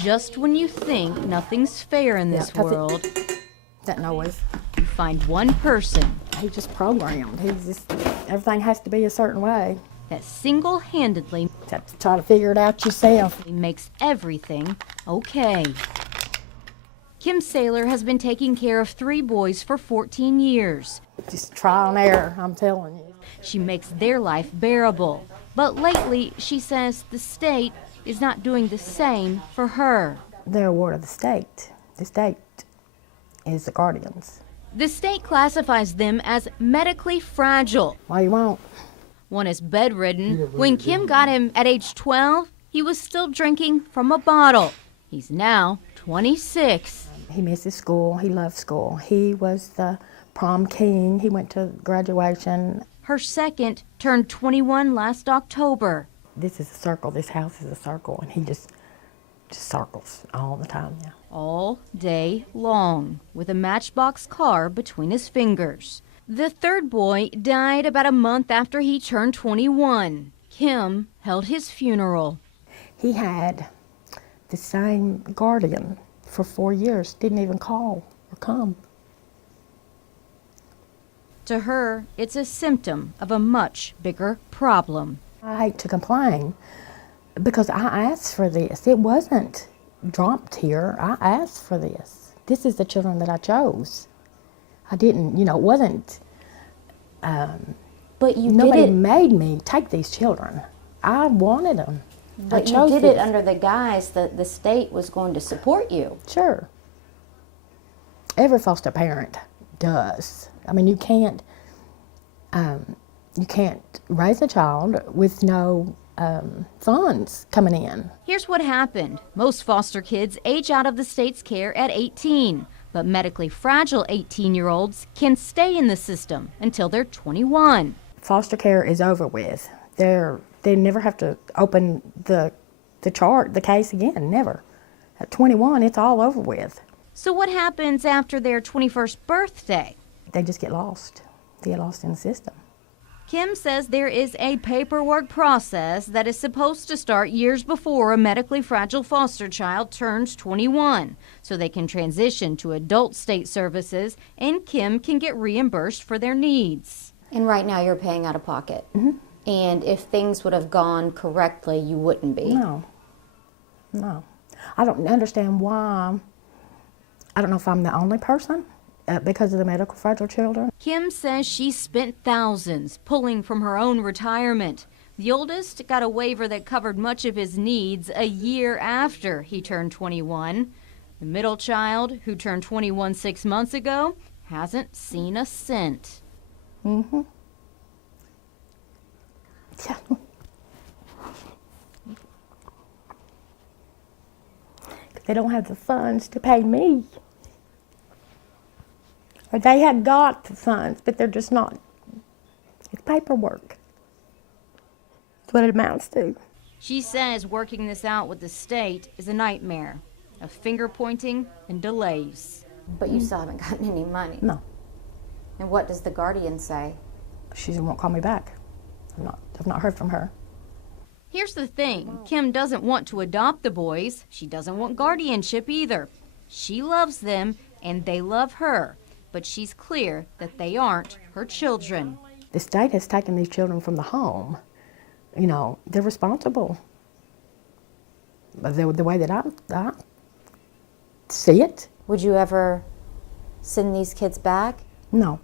Just when you think nothing's fair in this world, that noise. you find one person He's just programmed. Everything has to be a certain way. that single-handedly You have to try to figure it out yourself. makes everything okay. Kim Saylor has been taking care of 3 boys for 14 years. Just trial and error, I'm telling you. She makes their life bearable. But lately, she says the state is not doing the same for her. They're a ward of the state. The state is the guardians. The state classifies them as medically fragile. Why you won't? One is bedridden. When Kim got him at age 12, he was still drinking from a bottle. He's now 26. He misses school. He loves school. He was the prom king. He went to graduation. Her second turned 21 last October. This is a circle. This house is a circle, and he just circles all the time now. All day long, with a Matchbox car between his fingers. The third boy died about a month after he turned 21. Kim held his funeral. He had the same guardian for 4 years, didn't even call or come. To her, it's a symptom of a much bigger problem. I hate to complain because I asked for this. It wasn't dropped here. I asked for this. This is the children that I chose. I didn't, it wasn't, But you nobody did it. made me take these children. I wanted them. But I you chose did this. it under the guise that the state was going to support you. Sure. Every foster parent does. I mean, you can't raise a child with no funds coming in. Here's what happened. Most foster kids age out of the state's care at 18, but medically fragile 18-year-olds can stay in the system until they're 21. Foster care is over with. They never have to open the case again, never. At 21, it's all over with. So what happens after their 21st birthday? They just get lost. They get lost in the system. Kim says there is a paperwork process that is supposed to start years before a medically fragile foster child turns 21, so they can transition to adult state services and Kim can get reimbursed for their needs. And right now you're paying out of pocket. Mm-hmm. And if things would have gone correctly, you wouldn't be. No. I don't understand why. I don't know if I'm the only person because of the medical fragile children. Kim says she spent thousands pulling from her own retirement. The oldest got a waiver that covered much of his needs a year after he turned 21. The middle child, who turned 21 6 months ago, hasn't seen a cent. Mm-hmm. Yeah. They don't have the funds to pay me. Or they have got the funds, but they're just not. It's paperwork. That's what it amounts to. She says working this out with the state is a nightmare of finger pointing and delays. But you still haven't gotten any money. No. And what does the guardian say? She won't call me back. I've not heard from her. Here's the thing. Kim doesn't want to adopt the boys. She doesn't want guardianship either. She loves them and they love her. But she's clear that they aren't her children. The state has taken these children from the home. They're responsible. But the way that I see it, Would you ever send these kids back? no.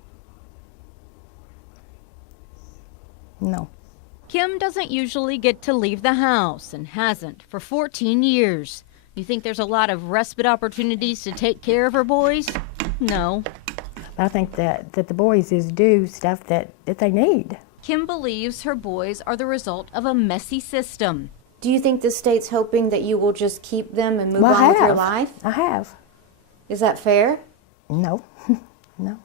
Kim doesn't usually get to leave the house and hasn't for 14 years. You think there's a lot of respite opportunities to take care of her boys? No. I think that the boys do stuff that they need. Kim believes her boys are the result of a messy system. Do you think the state's hoping that you will just keep them and move Well, on I with your have. life? I have. Is that fair? No. No.